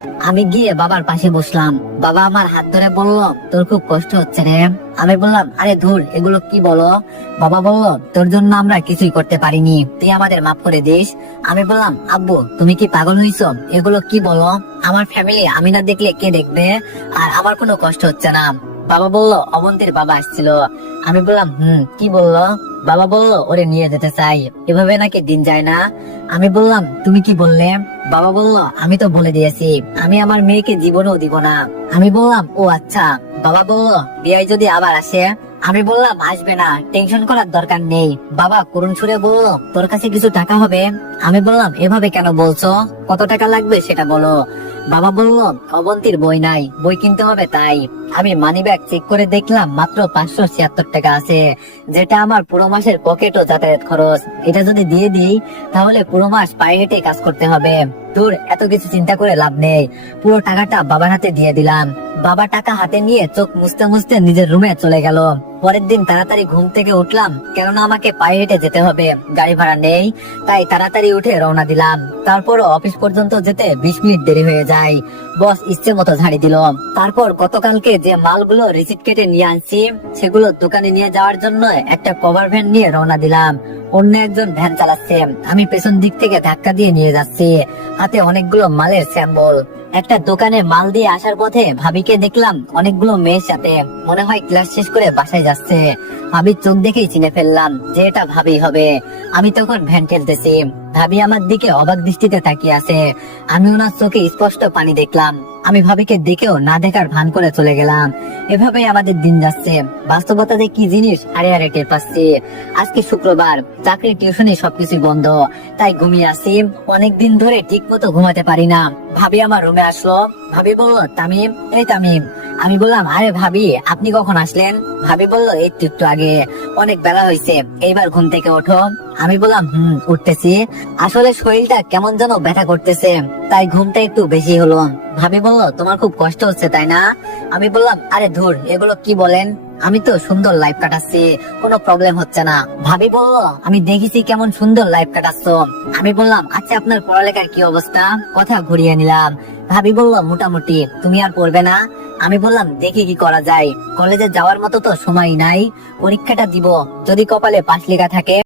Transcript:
আমি গিয়ে বাবার পাশে বসলাম। বাবা আমার হাত ধরে বলল, তোর খুব কষ্ট হচ্ছে রে। আমি বললাম, আরে ধুর, এগুলো কি বলো। বাবা বলল, তোর জন্য আমরা কিছুই করতে পারিনি, তুই আমাদের মাফ করে দিস। আমি বললাম, আব্বু তুমি কি পাগল হইছো, এগুলো কি বলো। আমার ফ্যামিলি আমি না দেখলে কে দেখবে, আর আমার কোনো কষ্ট হচ্ছে না। বাবা বলল, অবন্তীর বাবা আসছিল। আমি বললাম, কি বললো। বাবা বলল, ওরে নিয়ে যেতে চাই, এভাবে নাকি দিন যায় না। আমি বললাম, তুমি কি বললে। বাবা বলল, আমি তো বলে দিয়েছি আমি আমার মেয়েকে জীবনেও দিব না। আমি বললাম, ও আচ্ছা। বাবা বলল, বিয়াই যদি আবার আসে। আমি বললাম, আসবে না, টেনশন করার দরকার নেই। বাবা করুণ সুরে বলল, তোর কাছে কিছু টাকা হবে। আমি বললাম, এভাবে কেন বলছো, কত টাকা লাগবে সেটা বলো। বাবা বলল, অবন্তীর বই নাই, বই কিনতে হবে তাই। আমি মানিব্যাগ চেক করে দেখলাম মাত্র 576 টাকা আছে, যেটা আমার পুরো মাসের পকেট ও যাতায়াত খরচ। এটা যদি দিয়ে দিই তাহলে পুরো মাস পায়ে হেঁটে কাজ করতে হবে। তোর এত কিছু চিন্তা করে লাভ নেই। পুরো টাকাটা বাবার হাতে দিয়ে দিলাম। বাবা টাকা হাতে নিয়ে চোখ মুছতে মুছতে নিজের রুমে চলে গেল। পরের দিন তাড়াতাড়ি ঘুম থেকে উঠলাম, কেননা আমাকে পায়ে হেঁটে যেতে হবে, গাড়ি ভাড়া নেই। তাই তাড়াতাড়ি উঠে রওনা দিলাম। তারপরও অফিস পর্যন্ত যেতে 20 মিনিট দেরি হয়ে যায়। বস ইচ্ছে মতো ঝাড়ি দিল। তারপর গতকালকে যে মালগুলো রিসিট কেটে নিয়ে আনছি সেগুলো দোকানে নিয়ে যাওয়ার জন্য একটা কভার ভ্যান নিয়ে রওনা দিলাম। অন্য একজন ভ্যান চালাচ্ছে, আমি পেছন দিক থেকে ধাক্কা দিয়ে নিয়ে যাচ্ছি, হাতে অনেকগুলো মালের স্যাম্পল। একটা দোকানে মাল দিয়ে আসার পথে ভাবিকে দেখলাম অনেকগুলো মেয়ের সাথে, মনে হয় ক্লাস শেষ করে বাসায় যাচ্ছে। ভাবির চোখ দেখেই চিনে ফেললাম যে এটা ভাবি হবে। আমি তখন ভ্যান ঠেলতেছি, ভাবি আমার দিকে অবাক দৃষ্টিতে তাকিয়ে আছে। আমি ওনার চোখে স্পষ্ট পানি দেখলাম। আমি ভাবিকে দেখেও না দেখার ভান করে চলে গেলাম। এভাবেই আমাদের দিন যাচ্ছে। বাস্তবতা যে কি জিনিস হারে হারে টের পাচ্ছি। আজকে শুক্রবার, চাকরি টিউশনি সবকিছু বন্ধ, তাই ঘুমিয়ে আছি। অনেকদিন ধরে ঠিক মতো ঘুমাতে পারি না। ভাবি আমার রুমে আসলো। ভাবি বলল, তামিম, এই তামিম। আমি বললাম, আরে ভাবি আপনি কখন আসলেন। ভাবি বলল, এই তো একটু আগে। অনেক বেলা হয়েছে, এইবার ঘুম থেকে ওঠো। আমি বললাম, উঠতেছি। আসলে শরীরটা কেমন যেন ব্যথা করতেছে, তাই ঘুমটা একটু বেশি হলো। ভাবি বলল, তোমার খুব কষ্ট হচ্ছে তাই না। আমি বললাম, আরে ধুর, এগুলো কি বলেন, আমি তো সুন্দর লাইফ কাটাচ্ছি, কোনো প্রবলেম হচ্ছে না। ভাবি বলল, আমি দেখেছি কেমন সুন্দর লাইফ কাটাচ্ছ। আমি বললাম, আচ্ছা আপনার পড়ালেখার কি অবস্থা। কথা ঘুরিয়ে নিলাম। ভাবি বলল, মোটামুটি। তুমি আর পড়বে না। আমি বললাম, দেখি কি করা যায়, কলেজে যাওয়ার মতো তো সময় নাই, পরীক্ষাটা দিব, যদি কপালে পাশ লেখা থাকে।